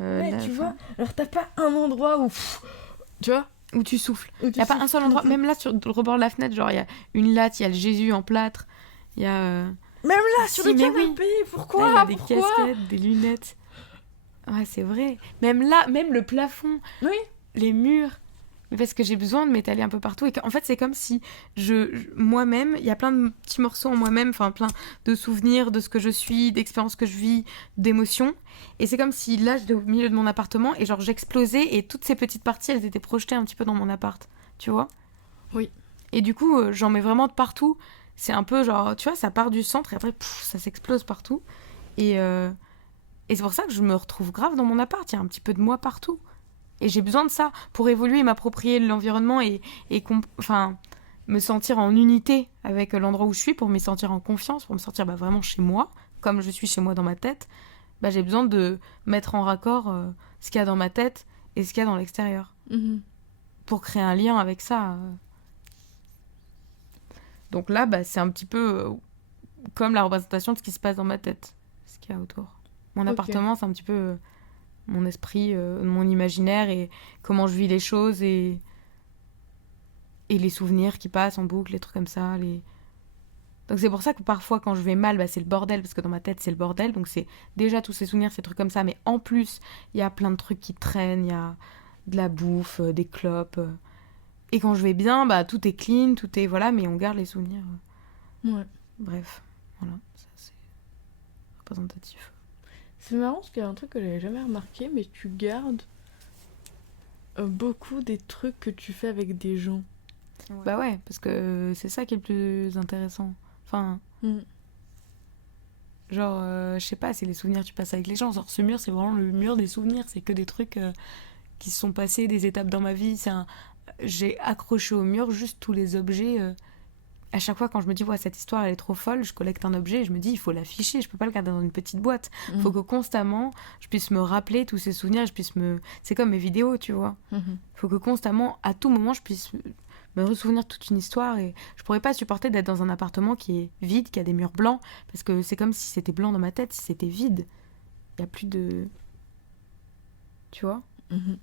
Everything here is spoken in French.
Ouais, là, tu enfin, vois. Alors, t'as pas un endroit où. Tu vois. où tu souffles. Où Il tu n'y a pas un souffles seul tout le endroit, temps. même là sur le rebord de la fenêtre, genre il y a une latte, il y a le Jésus en plâtre, il y a... Même là, sur Si, le mais oui, canapé, là il y a pourquoi des Pourquoi casquettes, des lunettes. Ouais, c'est vrai. Même là, même le plafond, Oui. les murs. Mais parce que j'ai besoin de m'étaler un peu partout. Et en fait, c'est comme si moi-même, il y a plein de petits morceaux en moi-même, enfin plein de souvenirs de ce que je suis, d'expériences que je vis, d'émotions. Et c'est comme si là, j'étais au milieu de mon appartement et genre j'explosais et toutes ces petites parties, elles étaient projetées un petit peu dans mon appart. Tu vois ? Oui. Et du coup, j'en mets vraiment de partout. C'est un peu genre, tu vois, ça part du centre et après, ça s'explose partout. Et, euh, et c'est pour ça que je me retrouve grave dans mon appart. Il y a un petit peu de moi partout. Et j'ai besoin de ça pour évoluer, m'approprier de l'environnement enfin, me sentir en unité avec l'endroit où je suis, pour me sentir en confiance, pour me sentir vraiment chez moi, comme je suis chez moi dans ma tête. J'ai besoin de mettre en raccord ce qu'il y a dans ma tête et ce qu'il y a dans l'extérieur. Mhm. Pour créer un lien avec ça. Donc là, c'est un petit peu comme la représentation de ce qui se passe dans ma tête, ce qu'il y a autour. Mon Ok. appartement, c'est un petit peu mon esprit, mon imaginaire et comment je vis les choses et les souvenirs qui passent en boucle, les trucs comme ça. Donc c'est pour ça que parfois quand je vais mal, c'est le bordel, parce que dans ma tête c'est le bordel. Donc c'est déjà tous ces souvenirs, ces trucs comme ça, mais en plus il y a plein de trucs qui traînent, il y a de la bouffe, des clopes. Et quand je vais bien, tout est clean, tout est... Voilà, mais on garde les souvenirs. Ouais. Bref, voilà, ça c'est représentatif. C'est marrant parce qu'il y a un truc que j'avais jamais remarqué, mais tu gardes beaucoup des trucs que tu fais avec des gens. Bah ouais, parce que c'est ça qui est le plus intéressant. Enfin, Mm. genre, je sais pas, c'est les souvenirs que tu passes avec les gens. Genre, ce mur, c'est vraiment le mur des souvenirs. C'est que des trucs qui se sont passés, des étapes dans ma vie. J'ai accroché au mur juste tous les objets. À chaque fois, quand je me dis, ouais, cette histoire, elle est trop folle, je collecte un objet et je me dis, il faut l'afficher. Je peux pas le garder dans une petite boîte. Il faut que constamment, je puisse me rappeler tous ces souvenirs. C'est comme mes vidéos, tu vois. Mhm. Il faut que constamment, à tout moment, je puisse me ressouvenir toute une histoire. Et je pourrais pas supporter d'être dans un appartement qui est vide, qui a des murs blancs, parce que c'est comme si c'était blanc dans ma tête, si c'était vide. Il y a plus de... Tu vois ? Mhm.